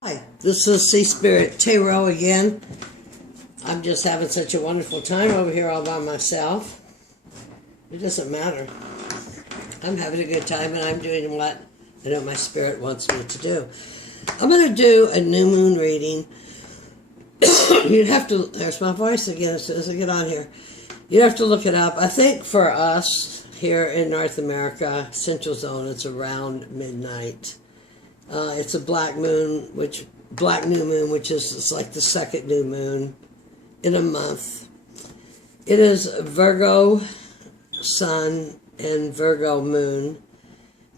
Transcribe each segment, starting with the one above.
Hi, this is Sea Spirit Tarot again. I'm just having such a wonderful time over here all by myself. It doesn't matter. I'm having a good time and I'm doing what I know my spirit wants me to do. I'm going to do a new moon reading. You'd have to, there's my voice again as soon as I get on here. You'd have to look it up. I think for us here in North America, Central Zone, it's around midnight. It's a black new moon, which is it's like the second new moon in a month. It is Virgo Sun and Virgo Moon.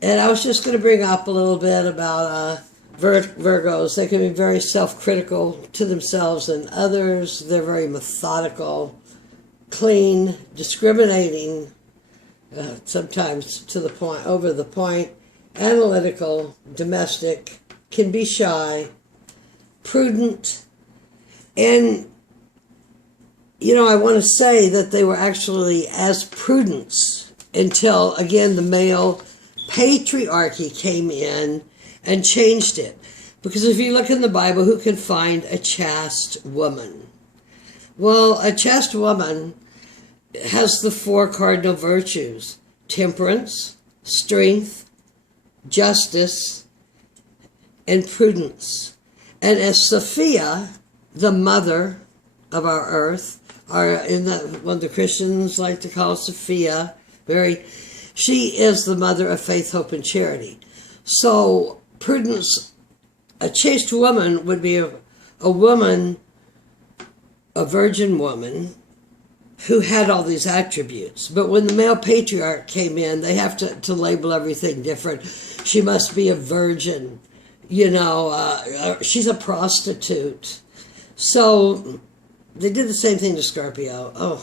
And I was just going to bring up a little bit about Virgos. They can be very self-critical to themselves and others. They're very methodical, clean, discriminating, sometimes to the point, over the point, analytical, domestic, can be shy, prudent, and, you know, I want to say that they were actually as prudence until, again, the male patriarchy came in and changed it. Because if you look in the Bible, who can find a chaste woman? Well, a chaste woman has the four cardinal virtues: temperance, strength, justice, and prudence. And as Sophia, the mother of our earth, what the Christians like to call Sophia, she is the mother of faith, hope, and charity. So prudence, a chaste woman would be a woman, a virgin woman, who had all these attributes. But when the male patriarch came in, they have to label everything different. She must be a virgin, you know, she's a prostitute. So they did the same thing to Scorpio.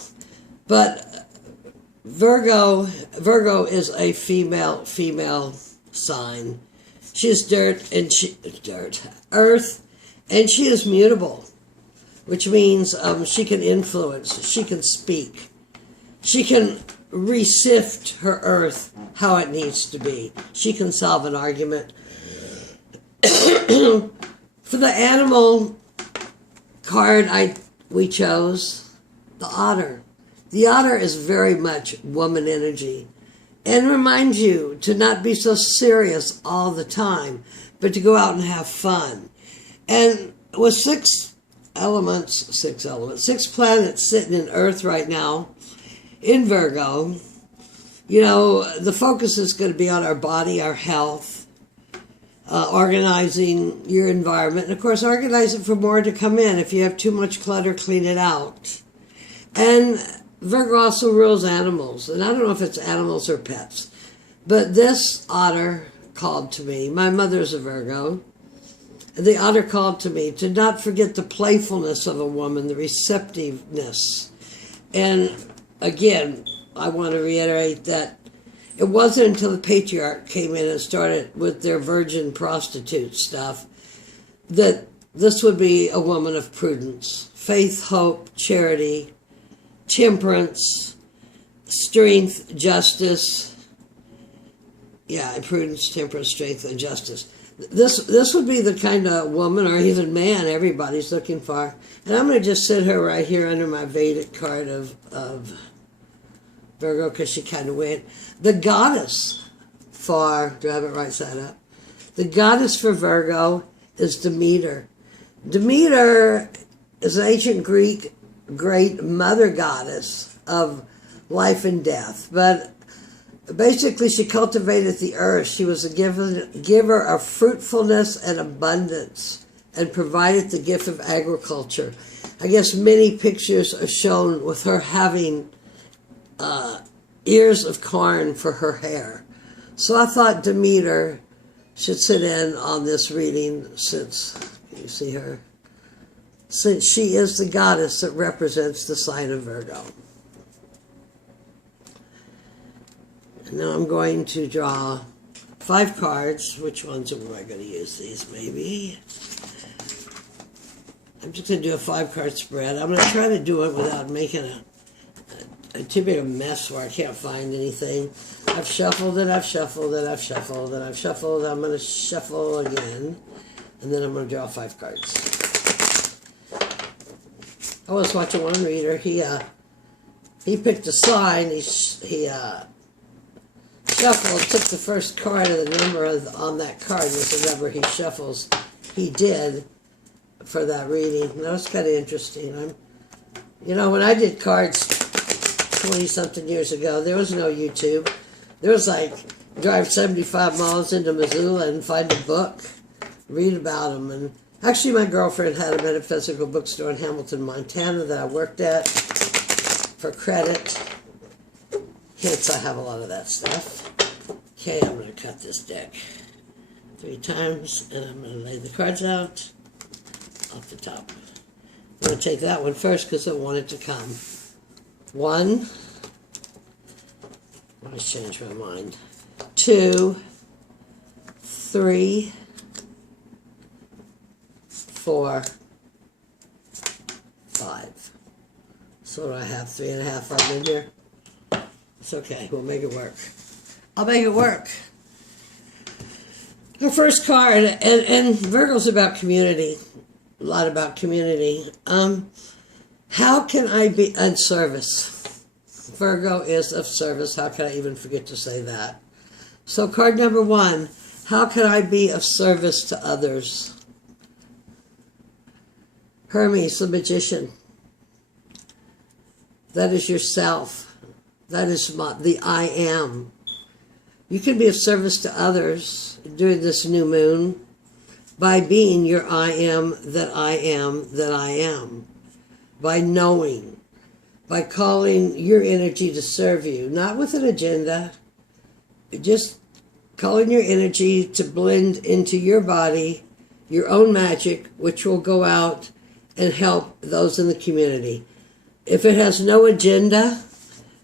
But Virgo is a female sign. She is earth, and she is mutable, which means she can influence, she can speak, she can re-sift her earth how it needs to be. She can solve an argument. For the animal card we chose, the otter. The otter is very much woman energy, and reminds you to not be so serious all the time, but to go out and have fun. And with six planets sitting in Earth right now, in Virgo, you know, the focus is going to be on our body, our health, organizing your environment, and of course organizing for more to come in. If you have too much clutter, clean it out. And Virgo also rules animals, and I don't know if it's animals or pets, but this otter called to me. My mother's a Virgo. The otter called to me to not forget the playfulness of a woman, the receptiveness. And again, I want to reiterate that it wasn't until the patriarch came in and started with their virgin prostitute stuff that this would be a woman of prudence, faith, hope, charity, temperance, strength, justice. Yeah, prudence, temperance, strength, and justice. This would be the kind of woman or even man everybody's looking for. And I'm going to just sit her right here under my Vedic card of Virgo, because she kind of went. The goddess for, do I have it right side up? The goddess for Virgo is Demeter. Demeter is an ancient Greek great mother goddess of life and death. But basically, she cultivated the earth. She was a giver of fruitfulness and abundance, and provided the gift of agriculture. I guess many pictures are shown with her having ears of corn for her hair. So I thought Demeter should sit in on this reading, since, can you see her? Since she is the goddess that represents the sign of Virgo. Now I'm going to draw 5 cards. Which ones am I going to use? These, maybe. I'm just going to do a 5-card spread. I'm going to try to do it without making too big a mess where I can't find anything. I've shuffled it, I've shuffled it, I've shuffled it, I've shuffled. I'm going to shuffle again. And then I'm going to draw 5 cards. I was watching one reader. He picked a sign. He shuffled, took the first card, and the number on that card was the number he shuffles. He did for that reading. That was kind of interesting. You know, when I did cards 20-something years ago, there was no YouTube. There was like, drive 75 miles into Missoula and find a book, read about them. And actually, my girlfriend had a metaphysical bookstore in Hamilton, Montana that I worked at for credit. Hence, I have a lot of that stuff. Okay, I'm going to cut this deck 3 times, and I'm going to lay the cards out off the top. I'm going to take that one first because I want it to come. 1. Let's change my mind. 2, 3, 4, 5. So I have 3.5 of them in here. It's okay. We'll make it work. I'll make it work. The first card, and Virgo's about community. A lot about community. How can I be of service? Virgo is of service. How can I even forget to say that? So card number 1, how can I be of service to others? Hermes, the magician. That is yourself. That is the I am. You can be of service to others during this new moon by being your I am that I am that I am. By knowing. By calling your energy to serve you. Not with an agenda. Just calling your energy to blend into your body, your own magic, which will go out and help those in the community. If it has no agenda,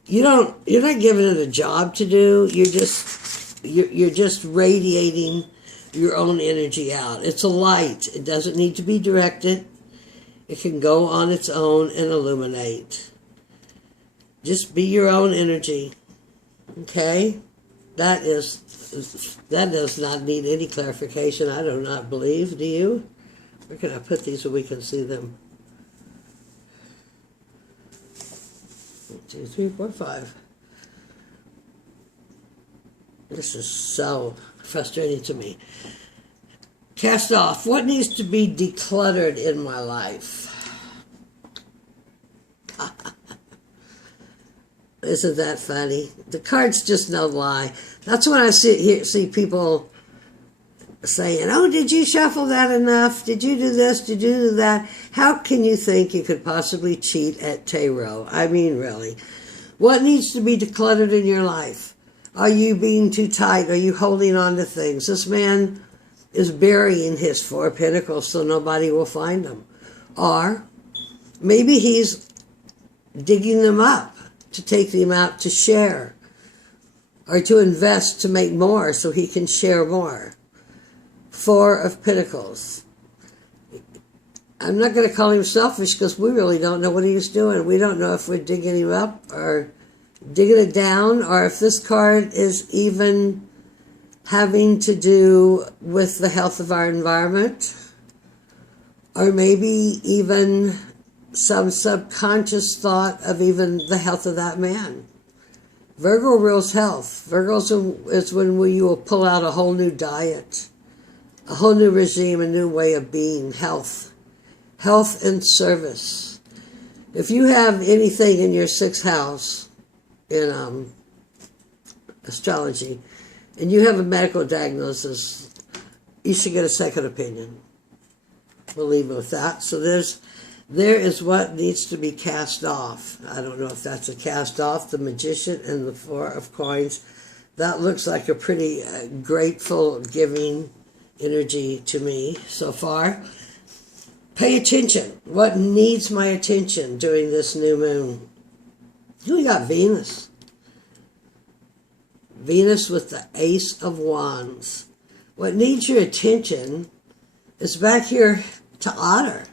you're not giving it a job to do. You're just radiating your own energy out. It's a light. It doesn't need to be directed. It can go on its own and illuminate. Just be your own energy. Okay? That does not need any clarification. I do not believe. Do you? Where can I put these so we can see them? 1, 2, 3, 4, 5. This is so frustrating to me. Cast off. What needs to be decluttered in my life? Isn't that funny? The cards just don't lie. That's when I see people saying, oh, did you shuffle that enough? Did you do this? Did you do that? How can you think you could possibly cheat at tarot? I mean, really. What needs to be decluttered in your life? Are you being too tight? Are you holding on to things? This man is burying his 4 pentacles so nobody will find them. Or maybe he's digging them up to take them out to share. Or to invest to make more so he can share more. 4 of Pentacles. I'm not going to call him selfish because we really don't know what he's doing. We don't know if we're digging him up or digging it down, or if this card is even having to do with the health of our environment, or maybe even some subconscious thought of even the health of that man. Virgo rules health. Virgo is when you will pull out a whole new diet, a whole new regime, a new way of being. Health and service. If you have anything in your 6th house in astrology, and you have a medical diagnosis, you should get a second opinion. We'll leave it with that. So there is what needs to be cast off. I don't know if that's a cast off, the Magician and the 4 of Coins. That looks like a pretty grateful, giving energy to me so far. Pay attention. What needs my attention during this new moon? We got Venus. Venus with the Ace of Wands. What needs your attention is back here to honor.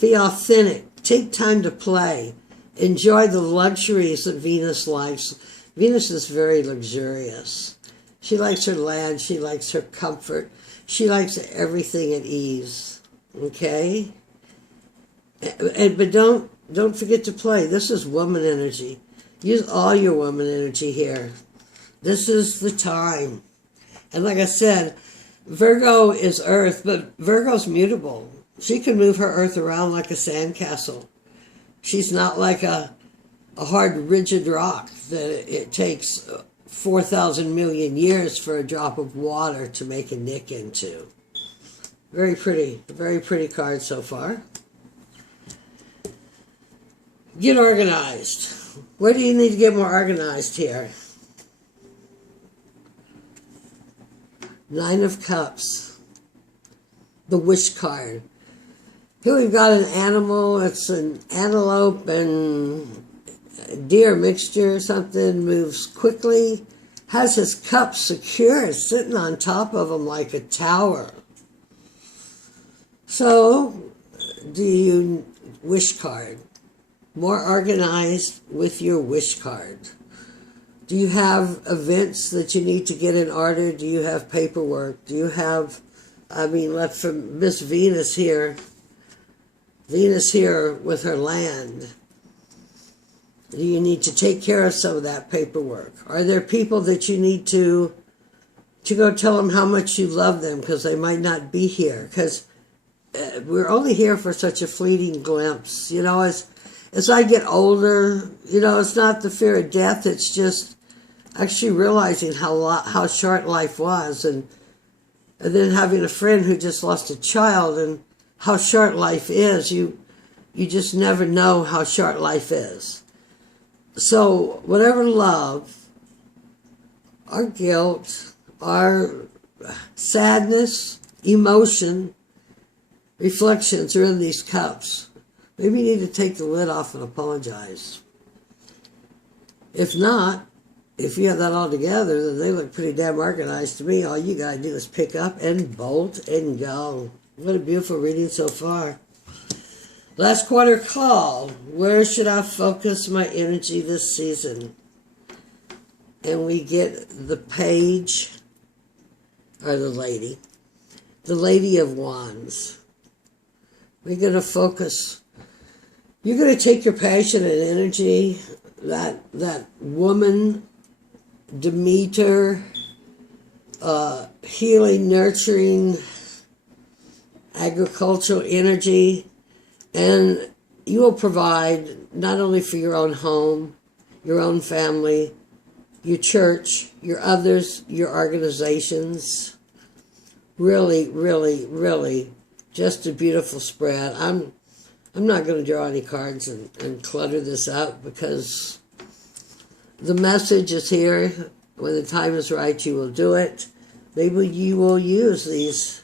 Be authentic. Take time to play. Enjoy the luxuries that Venus likes. Venus is very luxurious. She likes her land. She likes her comfort. She likes everything at ease. Okay? But don't forget to play. This is woman energy. Use all your woman energy here. This is the time. And like I said, Virgo is earth, but Virgo's mutable. She can move her earth around like a sandcastle. She's not like a hard, rigid rock that it takes 4,000 million years for a drop of water to make a nick into. Very pretty card so far. Get organized. Where do you need to get more organized here? Nine of Cups. The Wish card. Here we've got an animal. It's an antelope and deer mixture or something. Moves quickly. Has his cup secure. Sitting on top of him like a tower. So, do you wish card? More organized with your wish card. Do you have events that you need to get in order? Do you have paperwork? Do you have, let's from Miss Venus here with her land. Do you need to take care of some of that paperwork? Are there people that you need to go tell them how much you love them because they might not be here? Because we're only here for such a fleeting glimpse. You know, as I get older, you know, it's not the fear of death. It's just actually realizing how short life was, and then having a friend who just lost a child, and how short life is. You just never know how short life is. So whatever love, our guilt, our sadness, emotion, reflections are in these cups. Maybe you need to take the lid off and apologize. If not, if you have that all together, then they look pretty damn organized to me. All you gotta do is pick up and bolt and go. What a beautiful reading so far. Last quarter call. Where should I focus my energy this season? And we get the page, or the Lady of Wands. We're going to focus. You're going to take your passion and energy, that woman, Demeter, healing, nurturing, agricultural energy, and you will provide not only for your own home, your own family, your church, your others, your organizations. Really, really, really, just a beautiful spread. I'm not going to draw any cards and clutter this up because the message is here. When the time is right, you will do it. Maybe you will use these.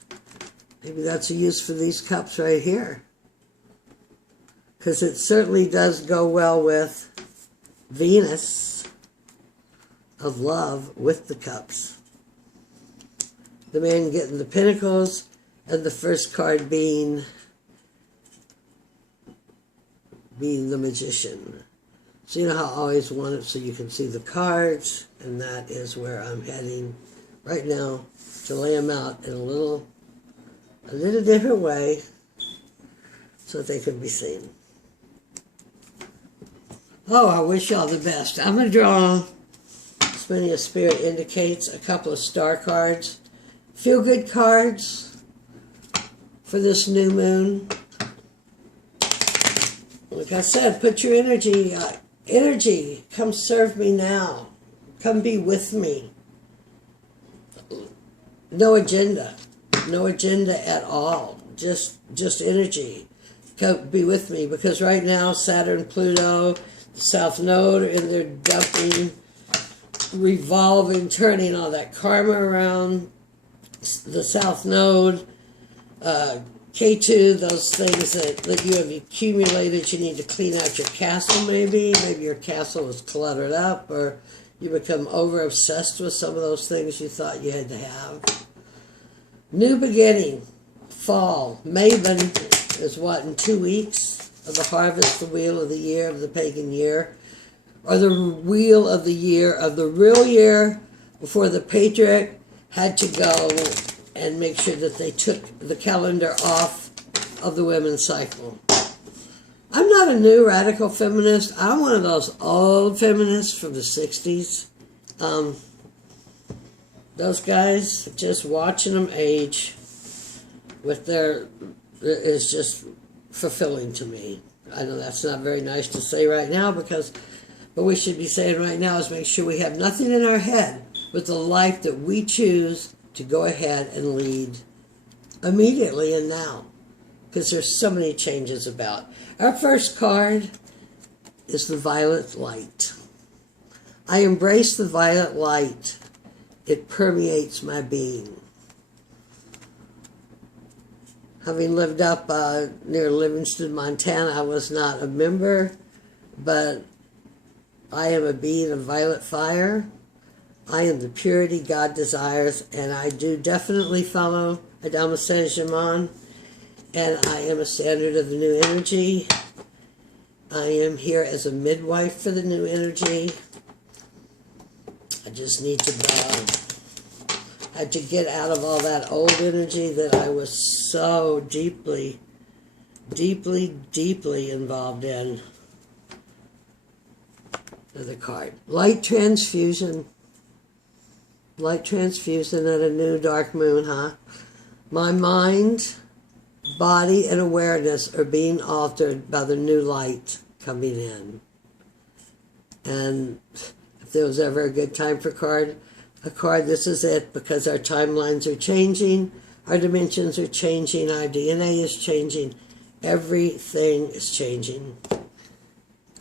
Maybe that's a use for these cups right here. Because it certainly does go well with Venus of love with the cups. The man getting the pentacles, and the first card being the magician. So you know how I always want it so you can see the cards, and that is where I'm heading right now to lay them out in a little different way so that they can be seen. Oh, I wish y'all the best. I'm going to draw, as many as Spirit indicates, a couple of star cards. Feel-good cards for this new moon. Like I said, put your energy, come serve me now. Come be with me. No agenda at all. Just energy. Come be with me, because right now Saturn, Pluto, the South Node are in their dumping, revolving, turning all that karma around. The South Node, K2, those things that you have accumulated, you need to clean out your castle maybe. Maybe your castle is cluttered up, or you become over-obsessed with some of those things you thought you had to have. New beginning, fall. Maven is what, in 2 weeks? Of the harvest, the wheel of the year, of the pagan year. Or the wheel of the year, of the real year, before the patriarch had to go and make sure that they took the calendar off of the women's cycle. I'm not a new radical feminist. I'm one of those old feminists from the 60s. Those guys, just watching them age with their, is just fulfilling to me. I know that's not very nice to say right now, because what we should be saying right now is make sure we have nothing in our head with the life that we choose to go ahead and lead immediately and now, because there's so many changes about. Our first card is the violet light. I embrace the violet light. It permeates my being. Having lived up near Livingston, Montana, I was not a member, but I am a being of violet fire. I am the purity God desires, and I do definitely follow Adama Saint-Germain, and I am a standard of the new energy. I am here as a midwife for the new energy. I just need to I had to get out of all that old energy that I was so deeply, deeply, deeply involved in. Another card. Light transfusion. Light transfusion at a new dark moon, huh? My mind, body, and awareness are being altered by the new light coming in. And if there was ever a good time for a card, this is it, because our timelines are changing, our dimensions are changing, our DNA is changing, everything is changing.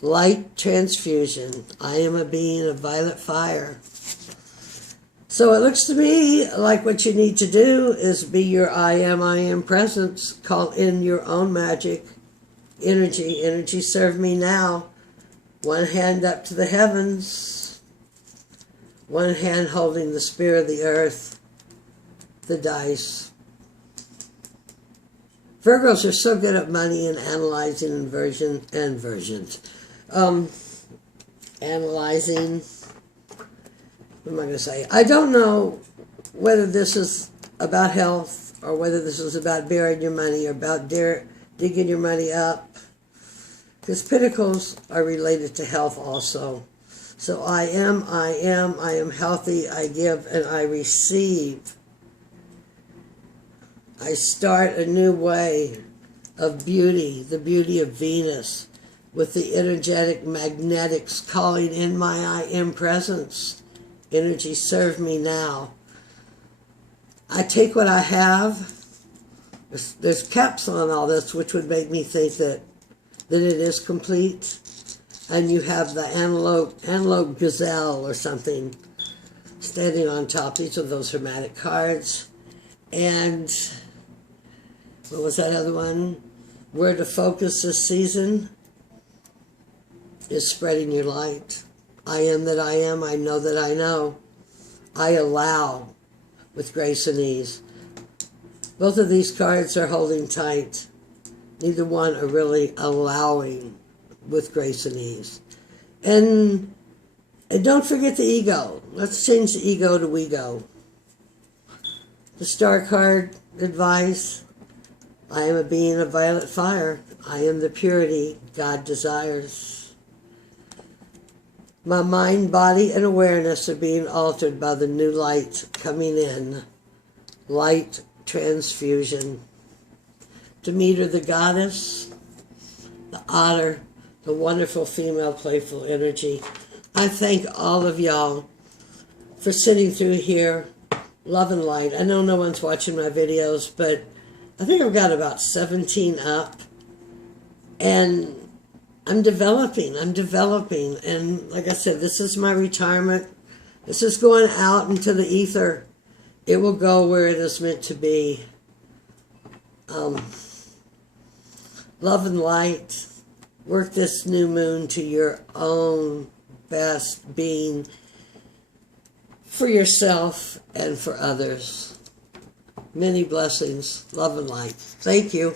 Light transfusion. I am a being of violet fire. So it looks to me like what you need to do is be your I am presence. Call in your own magic. Energy serve me now. One hand up to the heavens. One hand holding the spear of the earth, the dice. Virgos are so good at money and analyzing analyzing. What am I going to say? I don't know whether this is about health or whether this is about burying your money or about digging your money up. Because Pentacles are related to health also. So I am healthy, I give, and I receive. I start a new way of beauty, the beauty of Venus, with the energetic magnetics calling in my I am presence. Energy serve me now. I take what I have. There's caps on all this, which would make me think that it is complete. And you have the antelope gazelle or something standing on top. These are those hermetic cards. And what was that other one? Where to focus this season is spreading your light. I am that I am. I know that I know. I allow with grace and ease. Both of these cards are holding tight. Neither one are really allowing with grace and ease. And don't forget the ego. Let's change the ego to we go. The star card advice. I am a being of violet fire. I am the purity God desires. My mind, body, and awareness are being altered by the new light coming in. Light transfusion. Demeter the goddess, the otter, the wonderful female playful energy. I thank all of y'all for sitting through here. Love and light. I know no one's watching my videos, but I think I've got about 17 up. And I'm developing. And like I said, this is my retirement. This is going out into the ether. It will go where it is meant to be. Love and light. Work this new moon to your own best being for yourself and for others. Many blessings. Love and light. Thank you.